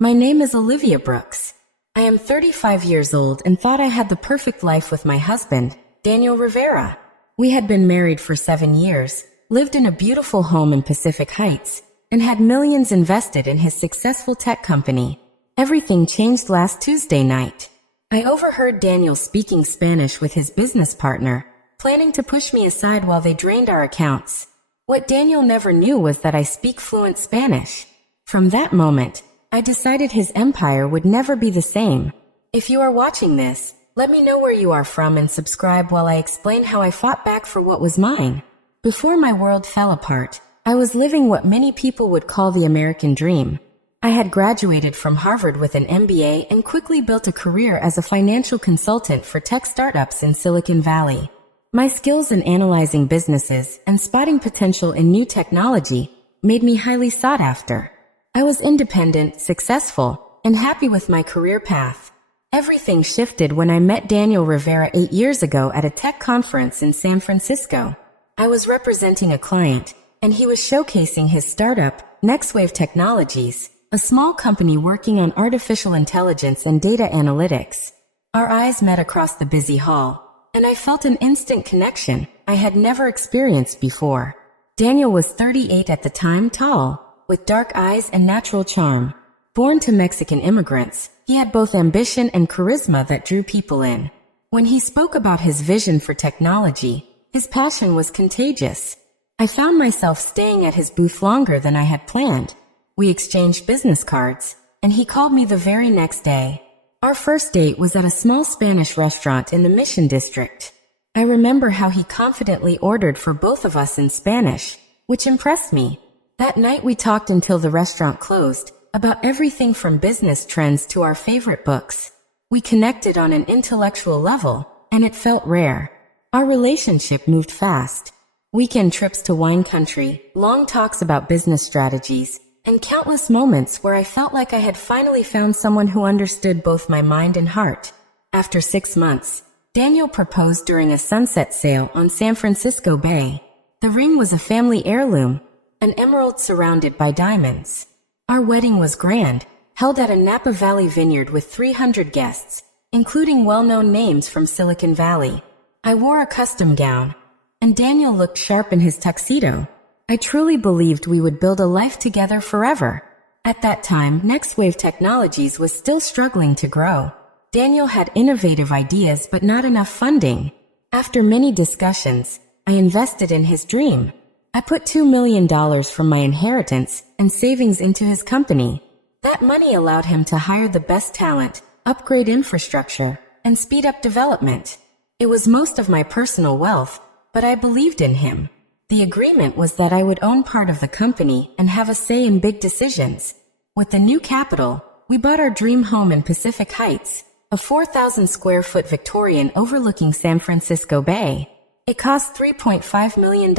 My name is Olivia Brooks. I am 35 years old and thought I had the perfect life with my husband, Daniel Rivera. We had been married for 7 years, lived in a beautiful home in Pacific Heights, and had millions invested in his successful tech company. Everything changed last Tuesday night. I overheard Daniel speaking Spanish with his business partner, planning to push me aside while they drained our accounts. What Daniel never knew was that I speak fluent Spanish. From that moment, I decided his empire would never be the same. If you are watching this, let me know where you are from and subscribe while I explain how I fought back for what was mine. Before my world fell apart, I was living what many people would call the American dream. I had graduated from Harvard with an MBA and quickly built a career as a financial consultant for tech startups in Silicon Valley. My skills in analyzing businesses and spotting potential in new technology made me highly sought after. I was independent, successful, and happy with my career path. Everything shifted when I met Daniel Rivera 8 years ago at a tech conference in San Francisco. I was representing a client, and he was showcasing his startup, NextWave Technologies, a small company working on artificial intelligence and data analytics. Our eyes met across the busy hall, and I felt an instant connection I had never experienced before. Daniel was 38 at the time, tall, with dark eyes and natural charm. Born to Mexican immigrants, he had both ambition and charisma that drew people in. When he spoke about his vision for technology, his passion was contagious. I found myself staying at his booth longer than I had planned. We exchanged business cards, and he called me the very next day. Our first date was at a small Spanish restaurant in the Mission District. I remember how he confidently ordered for both of us in Spanish, which impressed me. That night we talked until the restaurant closed, about everything from business trends to our favorite books. We connected on an intellectual level, and it felt rare. Our relationship moved fast. Weekend trips to wine country, long talks about business strategies, and countless moments where I felt like I had finally found someone who understood both my mind and heart. After 6 months, Daniel proposed during a sunset sail on San Francisco Bay. The ring was a family heirloom, an emerald surrounded by diamonds. Our wedding was grand, held at a Napa Valley vineyard with 300 guests, including well-known names from Silicon Valley. I wore a custom gown, and Daniel looked sharp in his tuxedo. I truly believed we would build a life together forever. At that time, NextWave Technologies was still struggling to grow. Daniel had innovative ideas but not enough funding. After many discussions, I invested in his dream. I put $2 million from my inheritance and savings into his company. That money allowed him to hire the best talent, upgrade infrastructure, and speed up development. It was most of my personal wealth, but I believed in him. The agreement was that I would own part of the company and have a say in big decisions. With the new capital, we bought our dream home in Pacific Heights, a 4,000 square foot Victorian overlooking San Francisco Bay. It cost $3.5 million.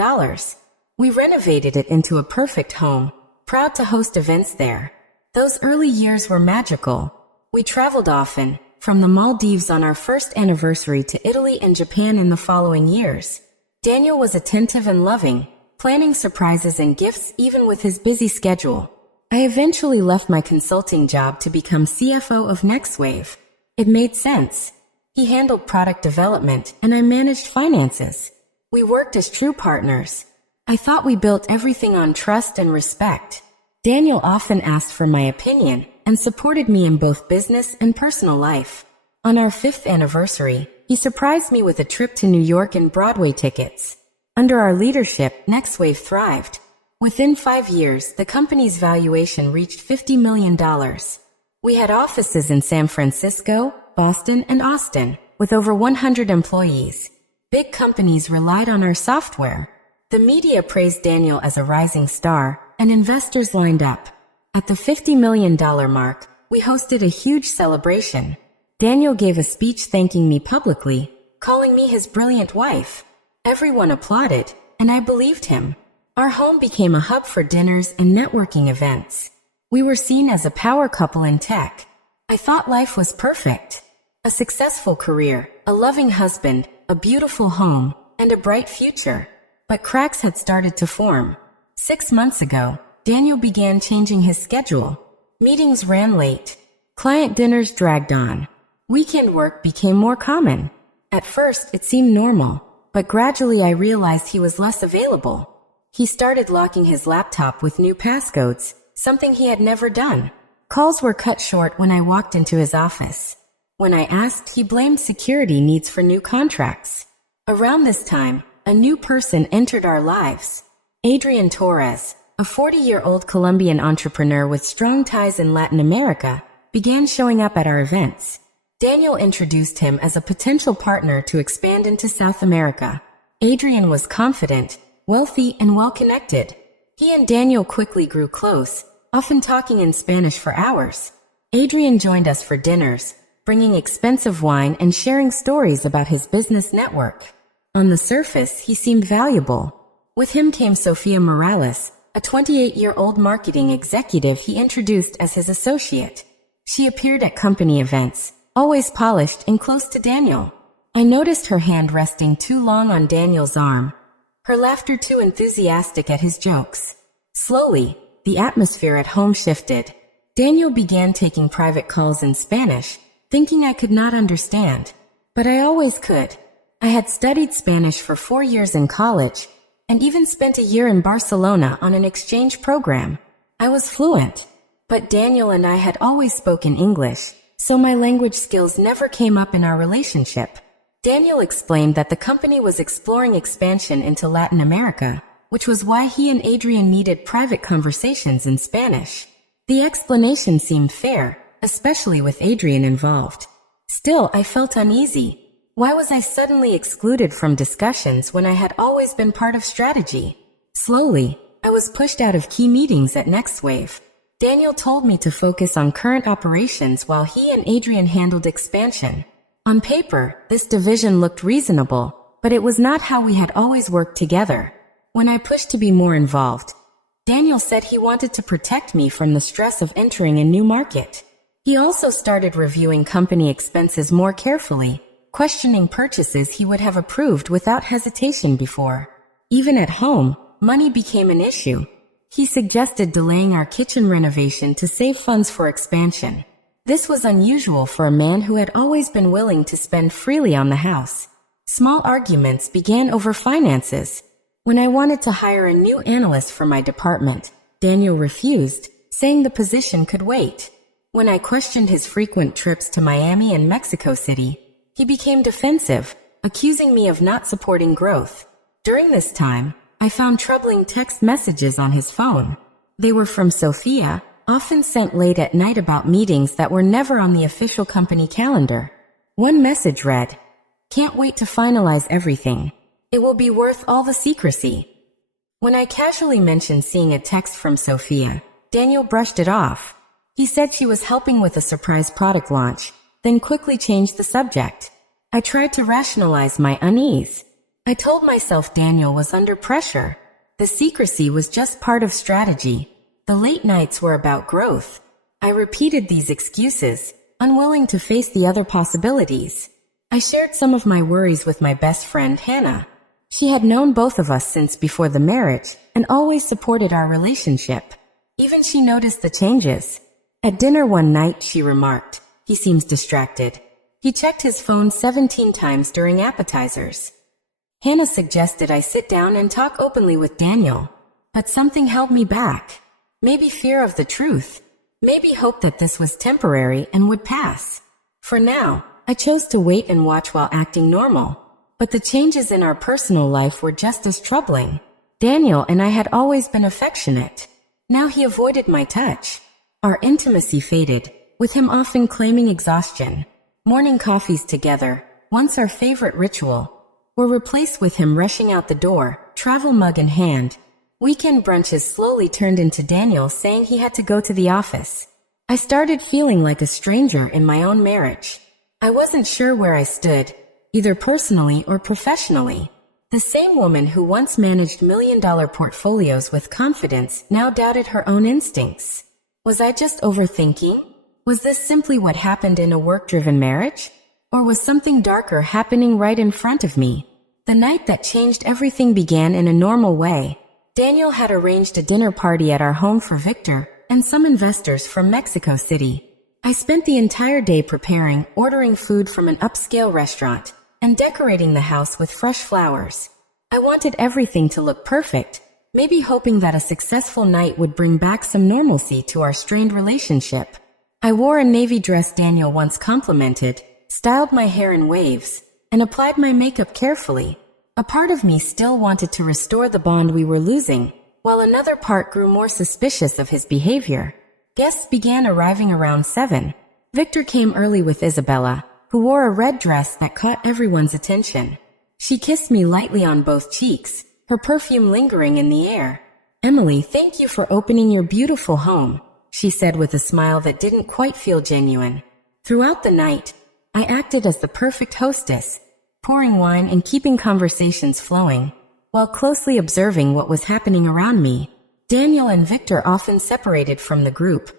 We renovated it into a perfect home, proud to host events there. Those early years were magical. We traveled often, from the Maldives on our first anniversary to Italy and Japan in the following years. Daniel was attentive and loving, planning surprises and gifts even with his busy schedule. I eventually left my consulting job to become CFO of NextWave. It made sense. He handled product development and I managed finances. We worked as true partners. I thought we built everything on trust and respect. Daniel often asked for my opinion and supported me in both business and personal life. On our 5th anniversary, he surprised me with a trip to New York and Broadway tickets. Under our leadership, NextWave thrived. Within 5 years, the company's valuation reached $50 million. We had offices in San Francisco, Boston, and Austin, with over 100 employees. Big companies relied on our software. The media praised Daniel as a rising star, and investors lined up. At the $50 million mark, we hosted a huge celebration. Daniel gave a speech thanking me publicly, calling me his brilliant wife. Everyone applauded, and I believed him. Our home became a hub for dinners and networking events. We were seen as a power couple in tech. I thought life was perfect. A successful career, a loving husband, a beautiful home, and a bright future. But cracks had started to form. 6 months ago, Daniel began changing his schedule. Meetings ran late. Client dinners dragged on. Weekend work became more common. At first, it seemed normal, but gradually I realized he was less available. He started locking his laptop with new passcodes, something he had never done. Calls were cut short when I walked into his office. When I asked, he blamed security needs for new contracts. Around this time, a new person entered our lives. Adrian Torres, a 40-year-old Colombian entrepreneur with strong ties in Latin America, began showing up at our events. Daniel introduced him as a potential partner to expand into South America. Adrian was confident, wealthy, and well-connected. He and Daniel quickly grew close, often talking in Spanish for hours. Adrian joined us for dinners, bringing expensive wine and sharing stories about his business network. On the surface, he seemed valuable. With him came Sofia Morales, a 28-year-old marketing executive he introduced as his associate. She appeared at company events, always polished and close to Daniel. I noticed her hand resting too long on Daniel's arm, her laughter too enthusiastic at his jokes. Slowly, the atmosphere at home shifted. Daniel began taking private calls in Spanish, thinking I could not understand. But I always could. I had studied Spanish for 4 years in college, and even spent a year in Barcelona on an exchange program. I was fluent. But Daniel and I had always spoken English, so my language skills never came up in our relationship. Daniel explained that the company was exploring expansion into Latin America, which was why he and Adrian needed private conversations in Spanish. The explanation seemed fair, especially with Adrian involved. Still, I felt uneasy. Why was I suddenly excluded from discussions when I had always been part of strategy? Slowly, I was pushed out of key meetings at NextWave. Daniel told me to focus on current operations while he and Adrian handled expansion. On paper, this division looked reasonable, but it was not how we had always worked together. When I pushed to be more involved, Daniel said he wanted to protect me from the stress of entering a new market. He also started reviewing company expenses more carefully, questioning purchases he would have approved without hesitation before. Even at home, money became an issue. He suggested delaying our kitchen renovation to save funds for expansion. This was unusual for a man who had always been willing to spend freely on the house. Small arguments began over finances. When I wanted to hire a new analyst for my department, Daniel refused, saying the position could wait. When I questioned his frequent trips to Miami and Mexico City, he became defensive, accusing me of not supporting growth. During this time, I found troubling text messages on his phone. They were from Sofia, often sent late at night about meetings that were never on the official company calendar. One message read, "Can't wait to finalize everything. It will be worth all the secrecy." When I casually mentioned seeing a text from Sofia, Daniel brushed it off. He said she was helping with a surprise product launch, then quickly changed the subject. I tried to rationalize my unease. I told myself Daniel was under pressure. The secrecy was just part of strategy. The late nights were about growth. I repeated these excuses, unwilling to face the other possibilities. I shared some of my worries with my best friend, Hannah. She had known both of us since before the marriage and always supported our relationship. Even she noticed the changes. At dinner one night, she remarked, "He seems distracted." He checked his phone 17 times during appetizers. Hannah suggested I sit down and talk openly with Daniel, but something held me back. Maybe fear of the truth. Maybe hope that this was temporary and would pass. For now, I chose to wait and watch while acting normal. But the changes in our personal life were just as troubling. Daniel and I had always been affectionate. Now he avoided my touch. Our intimacy faded, with him often claiming exhaustion. Morning coffees together, once our favorite ritual, were replaced with him rushing out the door, travel mug in hand. Weekend brunches slowly turned into Daniel saying he had to go to the office. I started feeling like a stranger in my own marriage. I wasn't sure where I stood, either personally or professionally. The same woman who once managed million-dollar portfolios with confidence now doubted her own instincts. Was I just overthinking? Was this simply what happened in a work-driven marriage? Or was something darker happening right in front of me? The night that changed everything began in a normal way. Daniel had arranged a dinner party at our home for Victor, and some investors from Mexico City. I spent the entire day preparing, ordering food from an upscale restaurant, and decorating the house with fresh flowers. I wanted everything to look perfect, maybe hoping that a successful night would bring back some normalcy to our strained relationship. I wore a navy dress Daniel once complimented, styled my hair in waves, and applied my makeup carefully. A part of me still wanted to restore the bond we were losing, while another part grew more suspicious of his behavior. Guests began arriving around 7. Victor came early with Isabella, who wore a red dress that caught everyone's attention. She kissed me lightly on both cheeks, her perfume lingering in the air. "Emily, thank you for opening your beautiful home," she said with a smile that didn't quite feel genuine. Throughout the night, I acted as the perfect hostess, pouring wine and keeping conversations flowing, while closely observing what was happening around me. Daniel and Victor often separated from the group,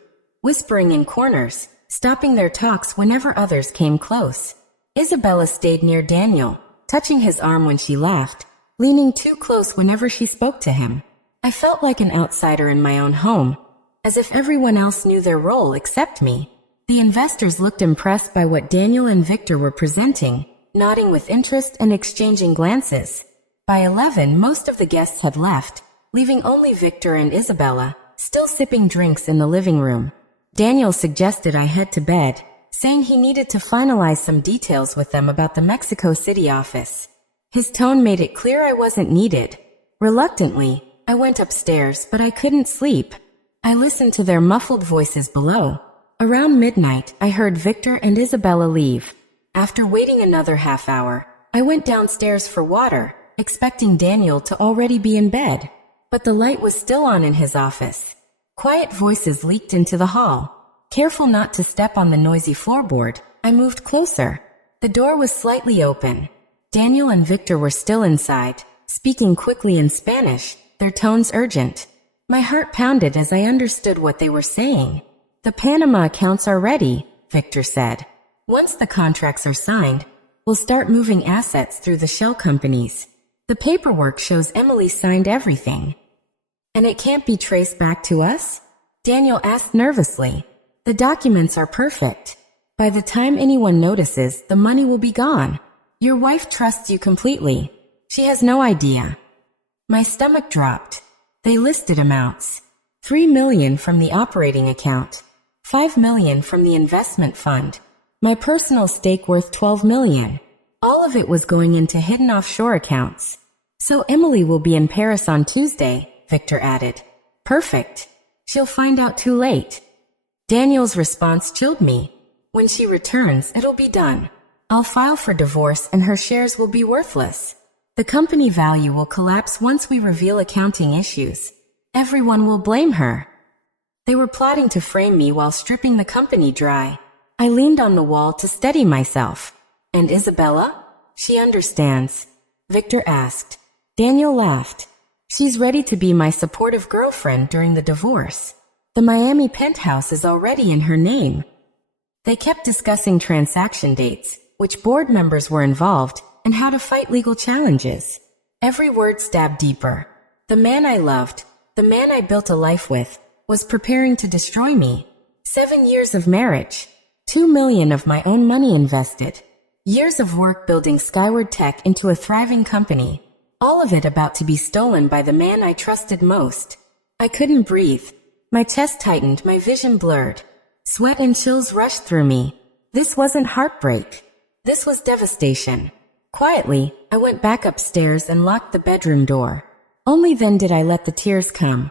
whispering in corners, stopping their talks whenever others came close. Isabella stayed near Daniel, touching his arm when she laughed, leaning too close whenever she spoke to him. I felt like an outsider in my own home, as if everyone else knew their role except me. The investors looked impressed by what Daniel and Victor were presenting, nodding with interest and exchanging glances. By 11, most of the guests had left, leaving only Victor and Isabella, still sipping drinks in the living room. Daniel suggested I head to bed, saying he needed to finalize some details with them about the Mexico City office. His tone made it clear I wasn't needed. Reluctantly, I went upstairs, but I couldn't sleep. I listened to their muffled voices below. Around midnight, I heard Victor and Isabella leave. After waiting another half hour, I went downstairs for water, expecting Daniel to already be in bed. But the light was still on in his office. Quiet voices leaked into the hall. Careful not to step on the noisy floorboard, I moved closer. The door was slightly open. Daniel and Victor were still inside, speaking quickly in Spanish, their tones urgent. My heart pounded as I understood what they were saying. "The Panama accounts are ready," Victor said. "Once the contracts are signed, we'll start moving assets through the shell companies. The paperwork shows Emily signed everything." "And it can't be traced back to us?" Daniel asked nervously. "The documents are perfect. By the time anyone notices, the money will be gone. Your wife trusts you completely. She has no idea." My stomach dropped. They listed amounts. $3 million from the operating account, $5 million from the investment fund, my personal stake worth $12 million. All of it was going into hidden offshore accounts. "So Emily will be in Paris on Tuesday," Victor added. "Perfect. She'll find out too late." Daniel's response chilled me. "When she returns, it'll be done. I'll file for divorce and her shares will be worthless. The company value will collapse once we reveal accounting issues. Everyone will blame her." They were plotting to frame me while stripping the company dry. I leaned on the wall to steady myself. "And Isabella? She understands?" Victor asked. Daniel laughed. "She's ready to be my supportive girlfriend during the divorce. The Miami penthouse is already in her name." They kept discussing transaction dates, which board members were involved, and how to fight legal challenges. Every word stabbed deeper. The man I loved, the man I built a life with, was preparing to destroy me. 7 years of marriage, $2 million of my own money invested, years of work building Skyward Tech into a thriving company, all of it about to be stolen by the man I trusted most. I couldn't breathe. My chest tightened, my vision blurred. Sweat and chills rushed through me. This wasn't heartbreak. This was devastation. Quietly, I went back upstairs and locked the bedroom door. Only then did I let the tears come,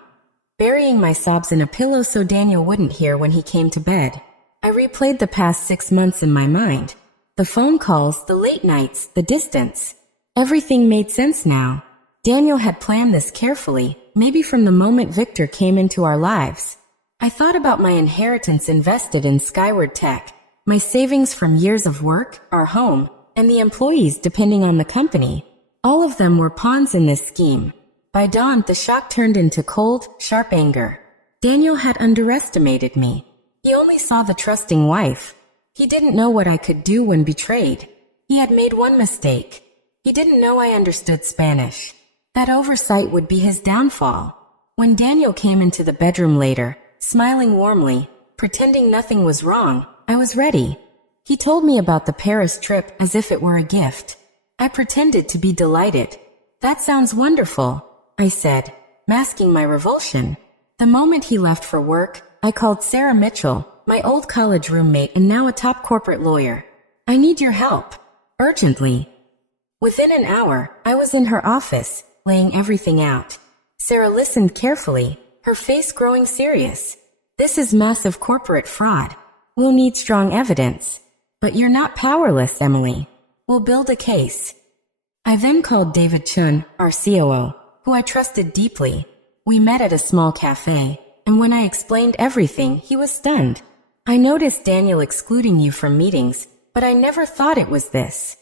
burying my sobs in a pillow so Daniel wouldn't hear when he came to bed. I replayed the past 6 months in my mind. The phone calls, the late nights, the distance. Everything made sense now. Daniel had planned this carefully, maybe from the moment Victor came into our lives. I thought about my inheritance invested in Skyward Tech, my savings from years of work, our home, and the employees depending on the company. All of them were pawns in this scheme. By dawn, the shock turned into cold, sharp anger. Daniel had underestimated me. He only saw the trusting wife. He didn't know what I could do when betrayed. He had made one mistake. He didn't know I understood Spanish. That oversight would be his downfall. When Daniel came into the bedroom later, smiling warmly, pretending nothing was wrong. I was ready. He told me about the Paris trip as if it were a gift. I pretended to be delighted. "That sounds wonderful," I said, masking my revulsion. The moment he left for work, I called Sarah Mitchell, my old college roommate and now a top corporate lawyer. "I need your help. Urgently." Within an hour, I was in her office, laying everything out. Sarah listened carefully, her face growing serious. "This is massive corporate fraud. We'll need strong evidence. But you're not powerless, Emily. We'll build a case." I then called David Chun, our COO, who I trusted deeply. We met at a small cafe, and when I explained everything, he was stunned. "I noticed Daniel excluding you from meetings, but I never thought it was this."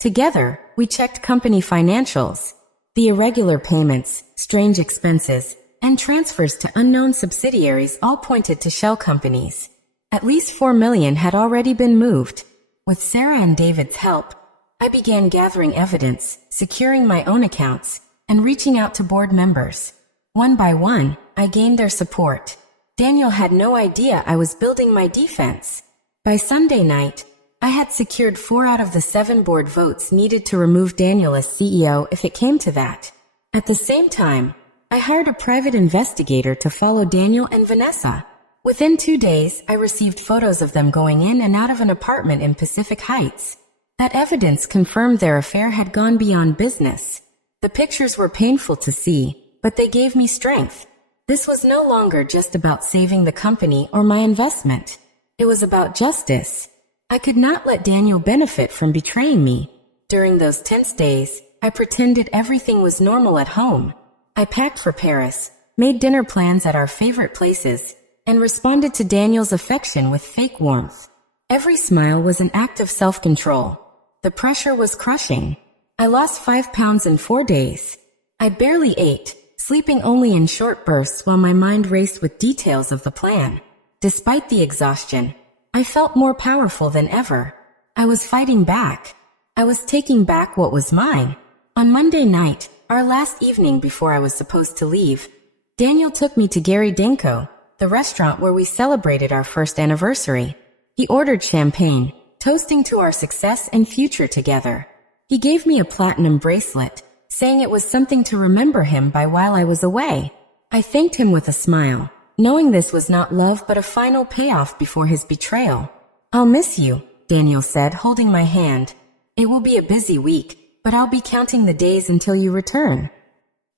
Together, we checked company financials. The irregular payments, strange expenses, and transfers to unknown subsidiaries all pointed to shell companies. At least $4 million had already been moved. With Sarah and David's help, I began gathering evidence, securing my own accounts, and reaching out to board members. One by one, I gained their support. Daniel had no idea I was building my defense. By Sunday night, I had secured 4 out of the 7 board votes needed to remove Daniel as CEO if it came to that. At the same time, I hired a private investigator to follow Daniel and Vanessa. Within 2 days, I received photos of them going in and out of an apartment in Pacific Heights. That evidence confirmed their affair had gone beyond business. The pictures were painful to see, but they gave me strength. This was no longer just about saving the company or my investment. It was about justice. I could not let Daniel benefit from betraying me. During those tense days, I pretended everything was normal at home. I packed for Paris, made dinner plans at our favorite places, and responded to Daniel's affection with fake warmth. Every smile was an act of self-control. The pressure was crushing. I lost 5 pounds in 4 days. I barely ate, sleeping only in short bursts while my mind raced with details of the plan. Despite the exhaustion, I felt more powerful than ever. I was fighting back. I was taking back what was mine. On Monday night, our last evening before I was supposed to leave, Daniel took me to Gary Denko, the restaurant where we celebrated our first anniversary. He ordered champagne, toasting to our success and future together. He gave me a platinum bracelet, saying it was something to remember him by while I was away. I thanked him with a smile, knowing this was not love but a final payoff before his betrayal. "I'll miss you," Daniel said, holding my hand. "It will be a busy week, but I'll be counting the days until you return."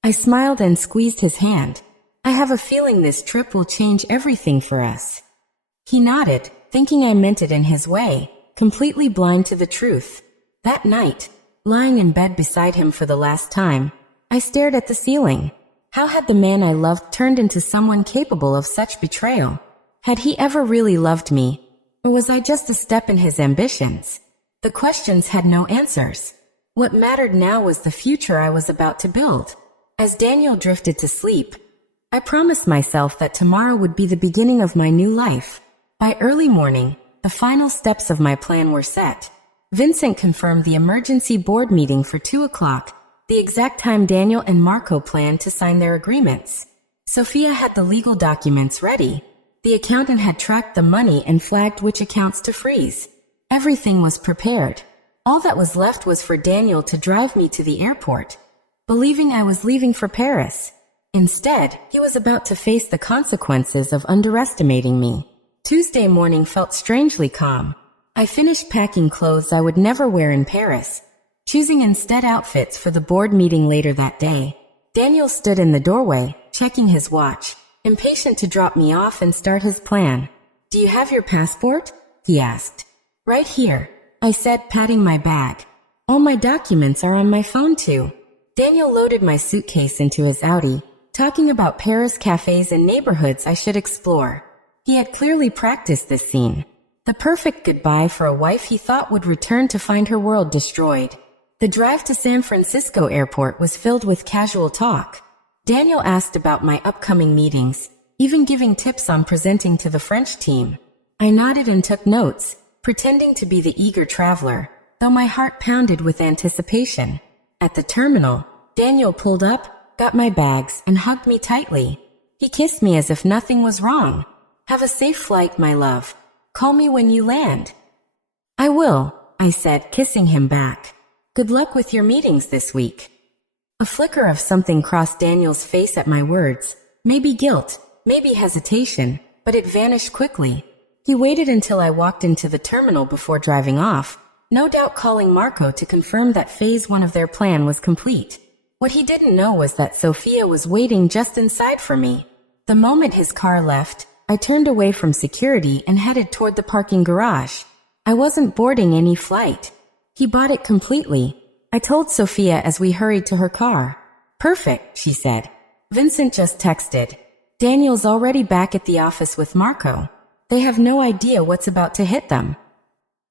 I smiled and squeezed his hand. "I have a feeling this trip will change everything for us." He nodded, thinking I meant it in his way, completely blind to the truth. That night, lying in bed beside him for the last time, I stared at the ceiling. How had the man I loved turned into someone capable of such betrayal? Had he ever really loved me? Or was I just a step in his ambitions? The questions had no answers. What mattered now was the future I was about to build. As Daniel drifted to sleep, I promised myself that tomorrow would be the beginning of my new life. By early morning, the final steps of my plan were set. Vincent confirmed the emergency board meeting for 2 o'clock, the exact time Daniel and Marco planned to sign their agreements. Sophia had the legal documents ready. The accountant had tracked the money and flagged which accounts to freeze. Everything was prepared. All that was left was for Daniel to drive me to the airport, believing I was leaving for Paris. Instead, he was about to face the consequences of underestimating me. Tuesday morning felt strangely calm. I finished packing clothes I would never wear in Paris, choosing instead outfits for the board meeting later that day. Daniel stood in the doorway, checking his watch, impatient to drop me off and start his plan. "Do you have your passport?" he asked. "Right here," I said, patting my bag. "All my documents are on my phone too." Daniel loaded my suitcase into his Audi, talking about Paris cafes and neighborhoods I should explore. He had clearly practiced this scene. The perfect goodbye for a wife he thought would return to find her world destroyed. The drive to San Francisco airport was filled with casual talk. Daniel asked about my upcoming meetings, even giving tips on presenting to the French team. I nodded and took notes, pretending to be the eager traveler, though my heart pounded with anticipation. At the terminal, Daniel pulled up, got my bags, and hugged me tightly. He kissed me as if nothing was wrong. Have a safe flight, my love. Call me when you land. I will, I said, kissing him back. Good luck with your meetings this week. A flicker of something crossed Daniel's face at my words. Maybe guilt, maybe hesitation, but it vanished quickly. He waited until I walked into the terminal before driving off, no doubt calling Marco to confirm that phase 1 of their plan was complete. What he didn't know was that Sophia was waiting just inside for me. The moment his car left, I turned away from security and headed toward the parking garage. I wasn't boarding any flight. He bought it completely, I told Sophia as we hurried to her car. Perfect, she said. Vincent just texted. Daniel's already back at the office with Marco. They have no idea what's about to hit them.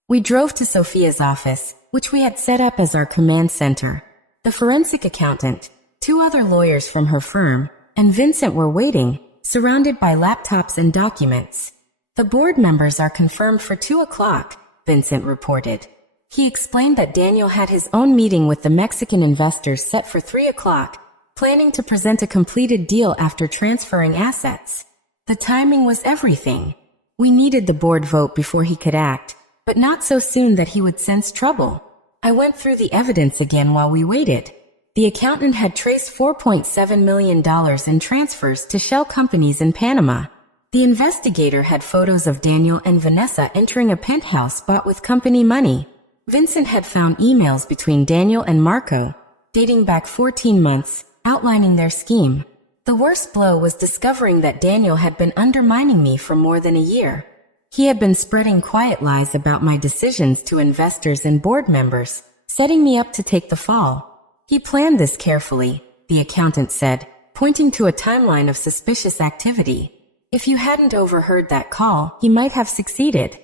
We drove to Sophia's office, which we had set up as our command center. The forensic accountant, 2 other lawyers from her firm, and Vincent were waiting, surrounded by laptops and documents. The board members are confirmed for 2 o'clock, Vincent reported. He explained that Daniel had his own meeting with the Mexican investors set for 3 o'clock, planning to present a completed deal after transferring assets. The timing was everything. We needed the board vote before he could act, but not so soon that he would sense trouble. I went through the evidence again while we waited. The accountant had traced $4.7 million in transfers to shell companies in Panama. The investigator had photos of Daniel and Vanessa entering a penthouse bought with company money. Vincent had found emails between Daniel and Marco, dating back 14 months, outlining their scheme. The worst blow was discovering that Daniel had been undermining me for more than a year. He had been spreading quiet lies about my decisions to investors and board members, setting me up to take the fall. He planned this carefully, the accountant said, pointing to a timeline of suspicious activity. If you hadn't overheard that call, he might have succeeded.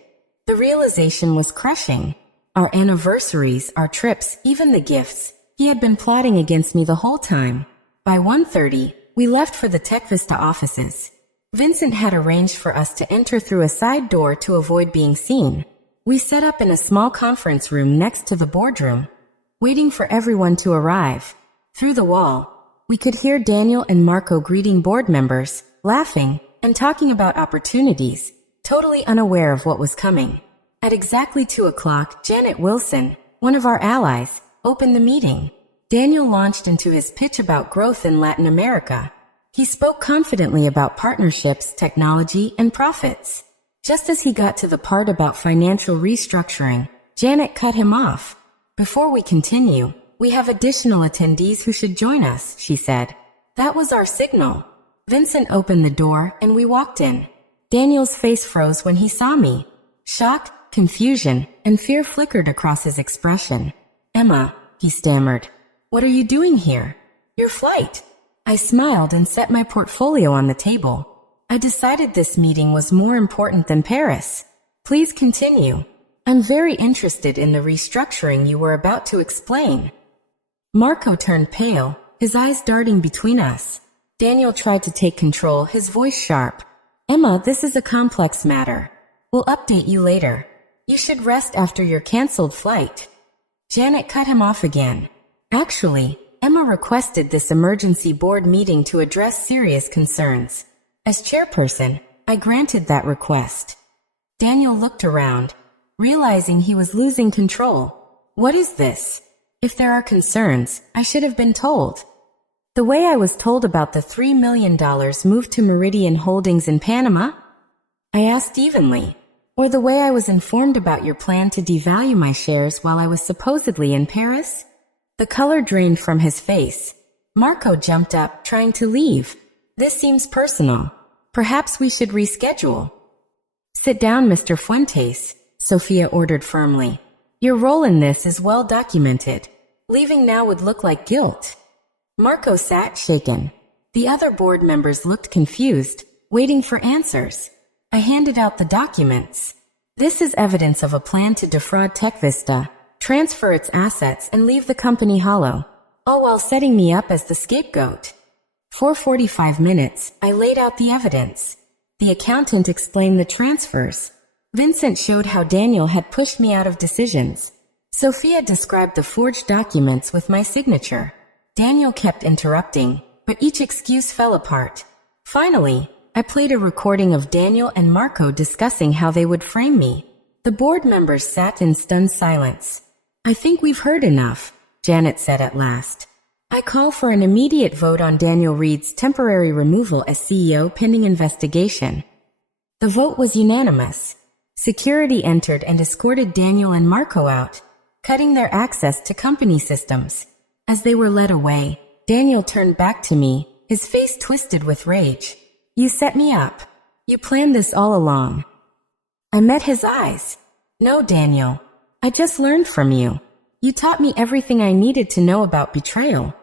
The realization was crushing. Our anniversaries, our trips, even the gifts. He had been plotting against me the whole time. By 1:30, we left for the TechVista offices. Vincent had arranged for us to enter through a side door to avoid being seen. We set up in a small conference room next to the boardroom, waiting for everyone to arrive. Through the wall, we could hear Daniel and Marco greeting board members, laughing, and talking about opportunities, totally unaware of what was coming. At exactly 2 o'clock, Janet Wilson, one of our allies, opened the meeting. Daniel launched into his pitch about growth in Latin America. He spoke confidently about partnerships, technology, and profits. Just as he got to the part about financial restructuring, Janet cut him off. Before we continue, we have additional attendees who should join us, she said. That was our signal. Vincent opened the door and we walked in. Daniel's face froze when he saw me. Shock, confusion, and fear flickered across his expression. Emma, he stammered. What are you doing here? Your flight. I smiled and set my portfolio on the table. I decided this meeting was more important than Paris. Please continue. I'm very interested in the restructuring you were about to explain. Marco turned pale, his eyes darting between us. Daniel tried to take control, his voice sharp. Emma, this is a complex matter. We'll update you later. You should rest after your canceled flight. Janet cut him off again. Actually, Emma requested this emergency board meeting to address serious concerns. As chairperson, I granted that request. Daniel looked around, realizing he was losing control. What is this? If there are concerns, I should have been told. The way I was told about the $3 million moved to Meridian Holdings in Panama? I asked evenly. Or the way I was informed about your plan to devalue my shares while I was supposedly in Paris? The color drained from his face. Marco jumped up, trying to leave. This seems personal. Perhaps we should reschedule. Sit down, Mr. Fuentes, Sophia ordered firmly. Your role in this is well documented. Leaving now would look like guilt. Marco sat shaken. The other board members looked confused, waiting for answers. I handed out the documents. This is evidence of a plan to defraud TechVista, transfer its assets and leave the company hollow, all while setting me up as the scapegoat. For 45 minutes, I laid out the evidence. The accountant explained the transfers. Vincent showed how Daniel had pushed me out of decisions. Sophia described the forged documents with my signature. Daniel kept interrupting, but each excuse fell apart. Finally, I played a recording of Daniel and Marco discussing how they would frame me. The board members sat in stunned silence. "I think we've heard enough," Janet said at last. "I call for an immediate vote on Daniel Reed's temporary removal as CEO pending investigation." The vote was unanimous. Security entered and escorted Daniel and Marco out, cutting their access to company systems. As they were led away, Daniel turned back to me, his face twisted with rage. "You set me up. You planned this all along." I met his eyes. "No, Daniel. I just learned from you. You taught me everything I needed to know about betrayal."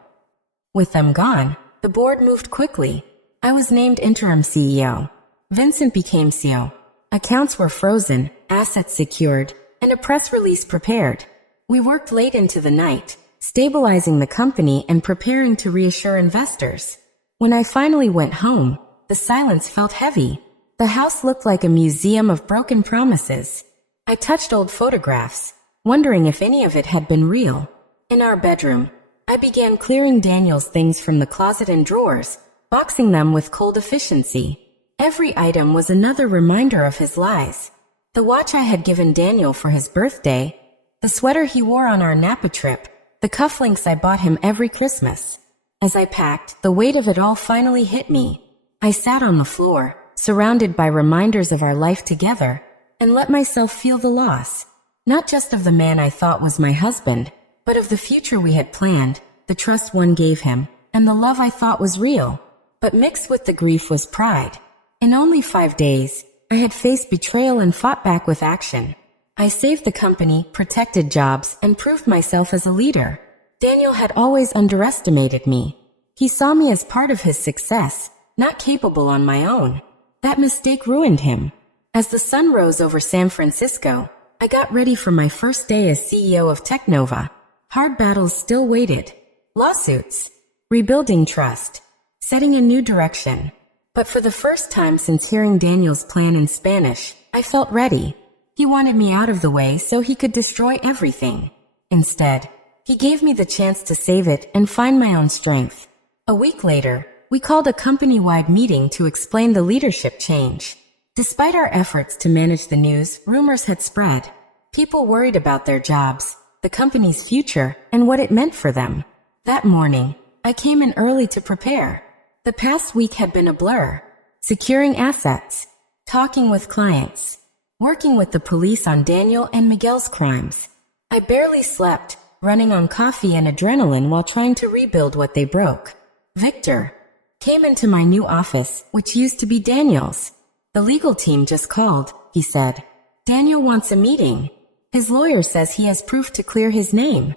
With them gone, the board moved quickly. I was named interim CEO. Vincent became CEO. Accounts were frozen, assets secured, and a press release prepared. We worked late into the night, stabilizing the company and preparing to reassure investors. When I finally went home, the silence felt heavy. The house looked like a museum of broken promises. I touched old photographs, wondering if any of it had been real. In our bedroom, I began clearing Daniel's things from the closet and drawers, boxing them with cold efficiency. Every item was another reminder of his lies. The watch I had given Daniel for his birthday, the sweater he wore on our Napa trip, the cufflinks I bought him every Christmas. As I packed, the weight of it all finally hit me. I sat on the floor, surrounded by reminders of our life together, and let myself feel the loss, not just of the man I thought was my husband, but of the future we had planned, the trust one gave him, and the love I thought was real. But mixed with the grief was pride. In only 5 days, I had faced betrayal and fought back with action. I saved the company, protected jobs, and proved myself as a leader. Daniel had always underestimated me. He saw me as part of his success, not capable on my own. That mistake ruined him. As the sun rose over San Francisco, I got ready for my first day as CEO of Technova. Hard battles still waited. Lawsuits, rebuilding trust, setting a new direction. But for the first time since hearing Daniel's plan in Spanish, I felt ready. He wanted me out of the way so he could destroy everything. Instead, he gave me the chance to save it and find my own strength. A week later, we called a company-wide meeting to explain the leadership change. Despite our efforts to manage the news, rumors had spread. People worried about their jobs, the company's future, and what it meant for them. That morning, I came in early to prepare. The past week had been a blur. Securing assets, talking with clients, working with the police on Daniel and Miguel's crimes. I barely slept, running on coffee and adrenaline while trying to rebuild what they broke. Victor came into my new office, which used to be Daniel's. "The legal team just called," he said. "Daniel wants a meeting. His lawyer says he has proof to clear his name."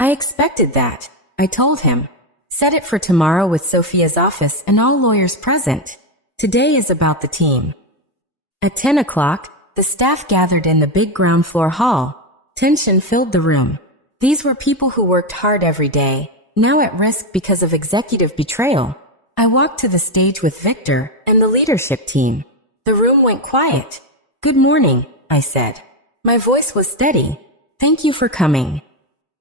I expected that, I told him. "Set it for tomorrow with Sophia's office and all lawyers present. Today is about the team." At 10 o'clock, the staff gathered in the big ground floor hall. Tension filled the room. These were people who worked hard every day, now at risk because of executive betrayal. I walked to the stage with Victor and the leadership team. The room went quiet. "Good morning," I said. My voice was steady. "Thank you for coming."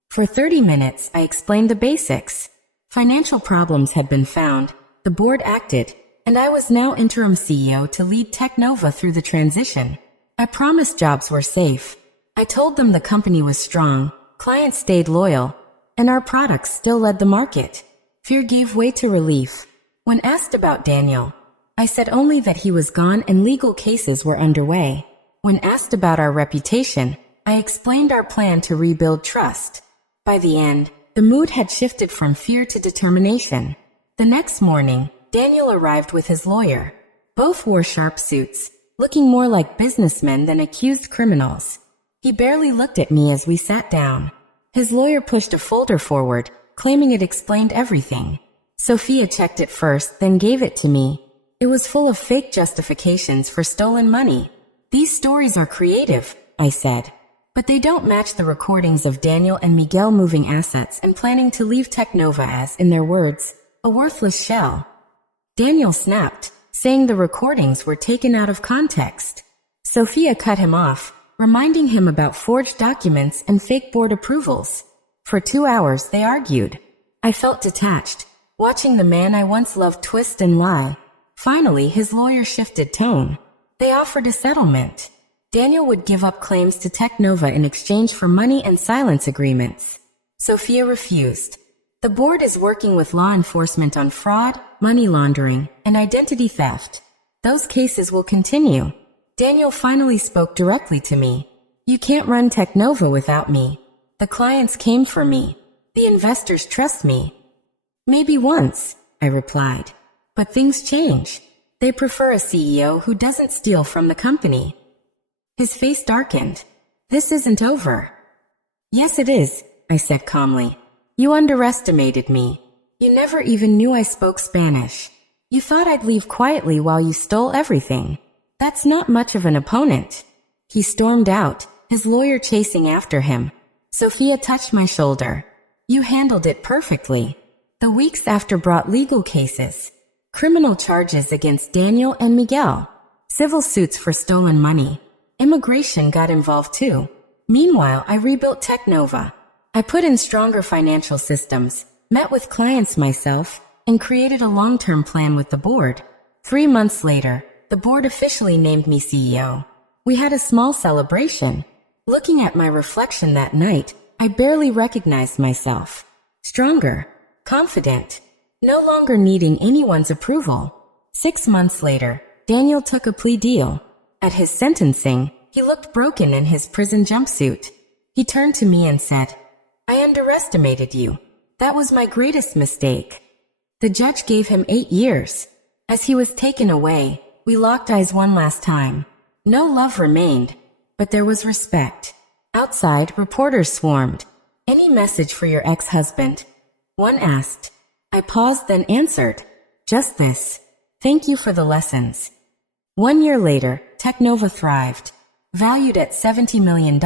For 30 minutes, I explained the basics. Financial problems had been found, the board acted, and I was now interim CEO to lead Technova through the transition. I promised jobs were safe. I told them the company was strong, clients stayed loyal, and our products still led the market. Fear gave way to relief. When asked about Daniel, I said only that he was gone and legal cases were underway. When asked about our reputation, I explained our plan to rebuild trust. By the end, the mood had shifted from fear to determination. The next morning, Daniel arrived with his lawyer. Both wore sharp suits, looking more like businessmen than accused criminals. He barely looked at me as we sat down. His lawyer pushed a folder forward, claiming it explained everything. Sophia checked it first, then gave it to me. It was full of fake justifications for stolen money. "These stories are creative," I said, "but they don't match the recordings of Daniel and Miguel moving assets and planning to leave Technova as, in their words, a worthless shell." Daniel snapped, saying the recordings were taken out of context. Sophia cut him off, reminding him about forged documents and fake board approvals. For 2 hours they argued. I felt detached, watching the man I once loved twist and lie. Finally, his lawyer shifted tone. They offered a settlement. Daniel would give up claims to Technova in exchange for money and silence agreements. Sophia refused. The board is working with law enforcement on fraud, money laundering, and identity theft. Those cases will continue. Daniel finally spoke directly to me. You can't run Technova without me. The clients came for me. The investors trust me. Maybe once, I replied. But things change. They prefer a CEO who doesn't steal from the company. His face darkened. This isn't over. Yes, it is, I said calmly. You underestimated me. You never even knew I spoke Spanish. You thought I'd leave quietly while you stole everything. That's not much of an opponent. He stormed out, his lawyer chasing after him. Sophia touched my shoulder. You handled it perfectly. The weeks after brought legal cases. Criminal charges against Daniel and Miguel. Civil suits for stolen money. Immigration got involved too. Meanwhile, I rebuilt Technova. I put in stronger financial systems, met with clients myself, and created a long-term plan with the board. 3 months later, the board officially named me CEO. We had a small celebration. Looking at my reflection that night, I barely recognized myself. Stronger, confident, no longer needing anyone's approval. 6 months later, Daniel took a plea deal. At his sentencing, he looked broken in his prison jumpsuit. He turned to me and said, I underestimated you. That was my greatest mistake. The judge gave him 8 years. As he was taken away, we locked eyes one last time. No love remained, but there was respect. Outside, reporters swarmed. Any message for your ex-husband? One asked. I paused, then answered. Just this. Thank you for the lessons. 1 year later, Technova thrived. Valued at $70 million,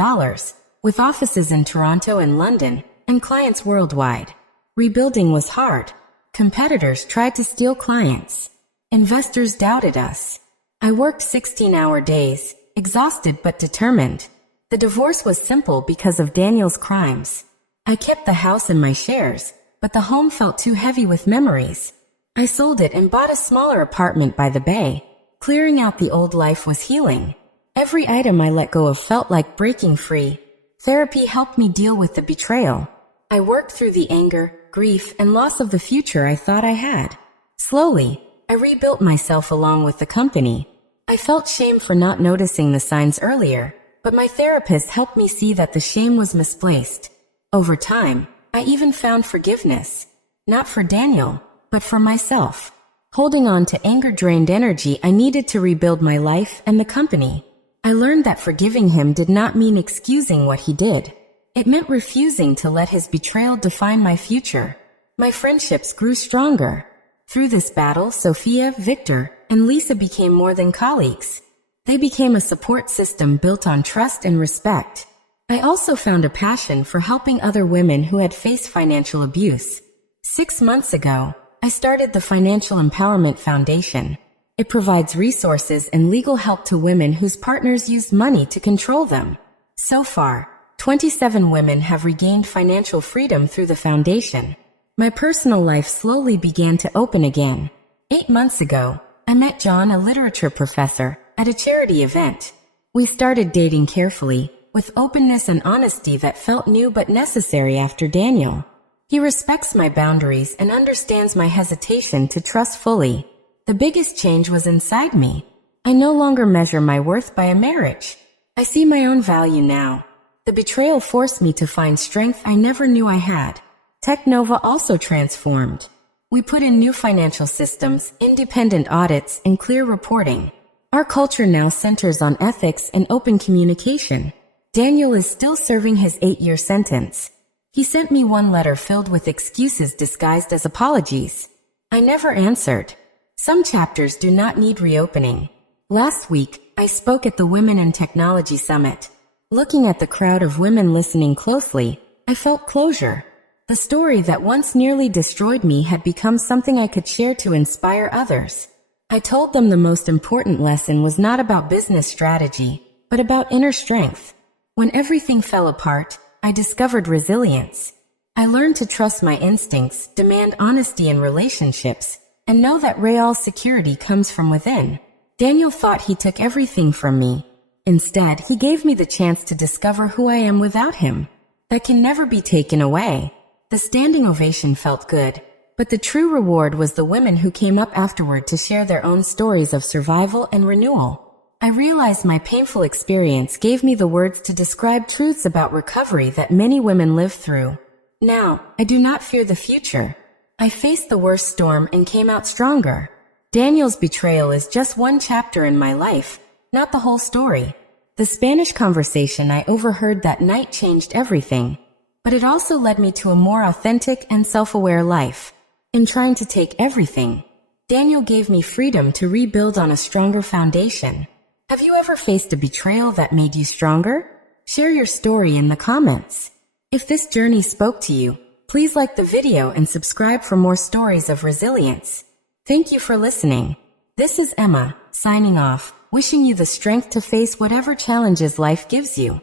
with offices in Toronto and London, and clients worldwide. Rebuilding was hard. Competitors tried to steal clients. Investors doubted us. I worked 16-hour days, exhausted but determined. The divorce was simple because of Daniel's crimes. I kept the house and my shares, but the home felt too heavy with memories. I sold it and bought a smaller apartment by the bay. Clearing out the old life was healing. Every item I let go of felt like breaking free. Therapy helped me deal with the betrayal. I worked through the anger, grief, and loss of the future I thought I had. Slowly, I rebuilt myself along with the company. I felt shame for not noticing the signs earlier, but my therapist helped me see that the shame was misplaced. Over time, I even found forgiveness. Not for Daniel, but for myself. Holding on to anger drained energy I needed to rebuild my life and the company. I learned that forgiving him did not mean excusing what he did. It meant refusing to let his betrayal define my future. My friendships grew stronger. Through this battle, Sophia, Victor, and Lisa became more than colleagues. They became a support system built on trust and respect. I also found a passion for helping other women who had faced financial abuse. 6 months ago, I started the Financial Empowerment Foundation. It provides resources and legal help to women whose partners used money to control them. So far, 27 women have regained financial freedom through the foundation. My personal life slowly began to open again. 8 months ago, I met John, a literature professor, at a charity event. We started dating carefully, with openness and honesty that felt new but necessary after Daniel. He respects my boundaries and understands my hesitation to trust fully. The biggest change was inside me. I no longer measure my worth by a marriage. I see my own value now. The betrayal forced me to find strength I never knew I had. Technova also transformed. We put in new financial systems, independent audits, and clear reporting. Our culture now centers on ethics and open communication. Daniel is still serving his 8-year sentence. He sent me one letter filled with excuses disguised as apologies. I never answered. Some chapters do not need reopening. Last week, I spoke at the Women in Technology Summit. Looking at the crowd of women listening closely, I felt closure. The story that once nearly destroyed me had become something I could share to inspire others. I told them the most important lesson was not about business strategy, but about inner strength. When everything fell apart, I discovered resilience. I learned to trust my instincts, demand honesty in relationships, and know that real security comes from within. Daniel thought he took everything from me. Instead, he gave me the chance to discover who I am without him. That can never be taken away. The standing ovation felt good, but the true reward was the women who came up afterward to share their own stories of survival and renewal. I realized my painful experience gave me the words to describe truths about recovery that many women live through. Now, I do not fear the future. I faced the worst storm and came out stronger. Daniel's betrayal is just one chapter in my life, not the whole story. The Spanish conversation I overheard that night changed everything, but it also led me to a more authentic and self-aware life. In trying to take everything, Daniel gave me freedom to rebuild on a stronger foundation. Have you ever faced a betrayal that made you stronger? Share your story in the comments. If this journey spoke to you, please like the video and subscribe for more stories of resilience. Thank you for listening. This is Emma, signing off, wishing you the strength to face whatever challenges life gives you.